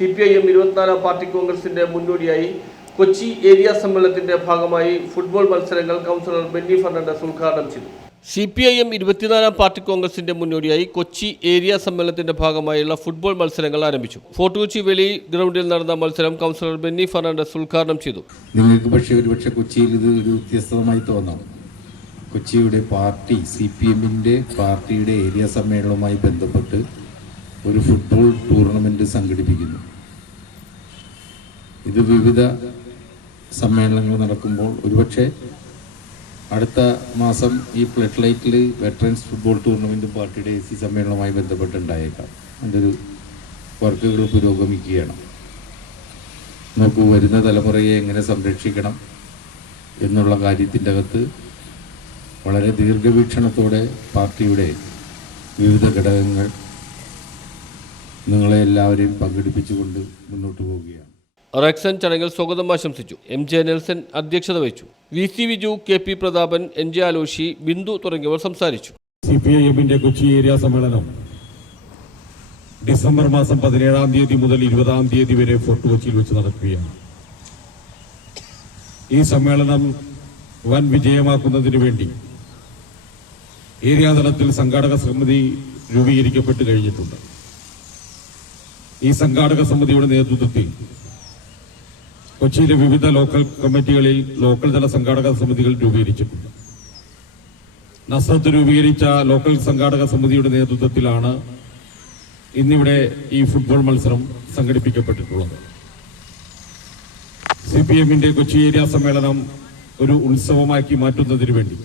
C P I M ഇരുപത്തിനാലാം party കോൺഗ്രസിന്റെ മുന്നോടിയായി കൊച്ചി ഏരിയ സമ്മേളനത്തിന്റെ ഭാഗമായി ഫുട്ബോൾ മത്സരങ്ങൾ കൗൺസിലർ ബെന്നി ഫെർണാണ്ടസ് ഉദ്ഘാടനം ചെയ്തു. സി പി ഐ എം ഇരുപത്തിനാലാം പാർട്ടി കോൺഗ്രസിന്റെ മുന്നോടിയായി കൊച്ചി ഏരിയ സമ്മേളനത്തിന്റെ ഭാഗമായുള്ള ഫുട്ബോൾ മത്സരങ്ങൾ ആരംഭിച്ചു. ഫോർട്ട് കൊച്ചി വെളി ഗ്രൗണ്ടിൽ നടന്ന മത്സരം കൗൺസിലർ ബെന്നി ഫെർണാണ്ടസ് ഉദ്ഘാടനം ചെയ്തു. നിങ്ങൾക്ക് പക്ഷേ ഒരുപക്ഷെ കൊച്ചിയിൽ ഇത് ഒരു വ്യത്യസ്തമായി തോന്നാം. കൊച്ചിയുടെ പാർട്ടി സി പി എമ്മിന്റെ പാർട്ടിയുടെ ഏരിയ സമ്മേളനവുമായി ബന്ധപ്പെട്ട് ഒരു ഫുട്ബോൾ ടൂർണമെന്റ് സംഘടിപ്പിക്കുന്നു. ഇത് വിവിധ സമ്മേളനങ്ങൾ നടക്കുമ്പോൾ ഒരുപക്ഷെ അടുത്ത മാസം ഈ ഫ്ലഡ് ലൈറ്റിൽ വെറ്ററൻസ് ഫുട്ബോൾ ടൂർണമെന്റും പാർട്ടിയുടെ എ സി സമ്മേളനവുമായി ബന്ധപ്പെട്ടുണ്ടായേക്കാം. അതിന്റെ ഒരു വർക്കുകൾ പുരോഗമിക്കുകയാണ്. നോക്കൂ വരുന്ന തലമുറയെ എങ്ങനെ സംരക്ഷിക്കണം എന്നുള്ള കാര്യത്തിന്റെ അകത്ത് വളരെ ദീർഘവീക്ഷണത്തോടെ പാർട്ടിയുടെ വിവിധ ഘടകങ്ങൾ നിങ്ങളെ എല്ലാവരെയും പങ്കെടുപ്പിച്ചുകൊണ്ട് മുന്നോട്ട് പോവുകയാണ്. റെക്സൻ ചടങ്ങിൽ സ്വാഗതം ആശംസിച്ചു. എം ജെ നെൽസൺ അധ്യക്ഷത വഹിച്ചു. V C Viju K P Prathapan N J Aloshi Bindu തുടങ്ങിയവർ സംസാരിച്ചു. സി പി ഐ എമ്മിന്റെ കൊച്ചി ഏരിയ സമ്മേളനം ഡിസംബർ മാസം പതിനേഴാം തീയതി മുതൽ ഇരുപതാം തീയതി വരെ ഫോർട്ട് കൊച്ചിയിൽ വെച്ച് നടക്കുകയാണ്. ഈ സമ്മേളനം വൻ വിജയമാക്കുന്നതിന് വേണ്ടി ഏരിയ തലത്തിൽ സംഘാടക സമിതി രൂപീകരിക്കപ്പെട്ട് കഴിഞ്ഞിട്ടുണ്ട്. ഈ സംഘാടക സമിതിയുടെ നേതൃത്വത്തിൽ കൊച്ചിയിലെ വിവിധ ലോക്കൽ കമ്മിറ്റികളിൽ ലോക്കൽ തല സംഘാടക സമിതികൾ രൂപീകരിച്ചിട്ടുണ്ട്. നസ്രത്ത് രൂപീകരിച്ച ലോക്കൽ സംഘാടക സമിതിയുടെ നേതൃത്വത്തിലാണ് ഇന്നിവിടെ ഈ ഫുട്ബോൾ മത്സരം സംഘടിപ്പിക്കപ്പെട്ടിട്ടുള്ളത്. സി പി എമ്മിന്റെ കൊച്ചി ഏരിയ സമ്മേളനം ഒരു ഉത്സവമാക്കി മാറ്റുന്നതിന് വേണ്ടി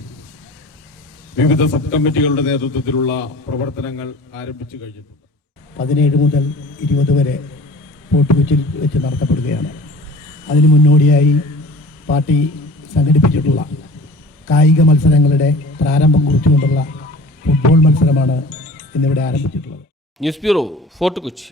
വിവിധ സബ് കമ്മിറ്റികളുടെ നേതൃത്വത്തിലുള്ള പ്രവർത്തനങ്ങൾ ആരംഭിച്ചു കഴിഞ്ഞിട്ടുണ്ട്. പതിനേഴ് മുതൽ ഇരുപത് വരെ ഫോർട്ട് കൊച്ചിയിൽ വെച്ച് നടത്തപ്പെടുകയാണ്. അതിന് മുന്നോടിയായി പാർട്ടി സംഘടിപ്പിച്ചിട്ടുള്ള കായിക മത്സരങ്ങളുടെ പ്രാരംഭം കുറിച്ചുകൊണ്ടുള്ള ഫുട്ബോൾ മത്സരമാണ് ഇന്നിവിടെ ആരംഭിച്ചിട്ടുള്ളത്. News bureau fort Kochi.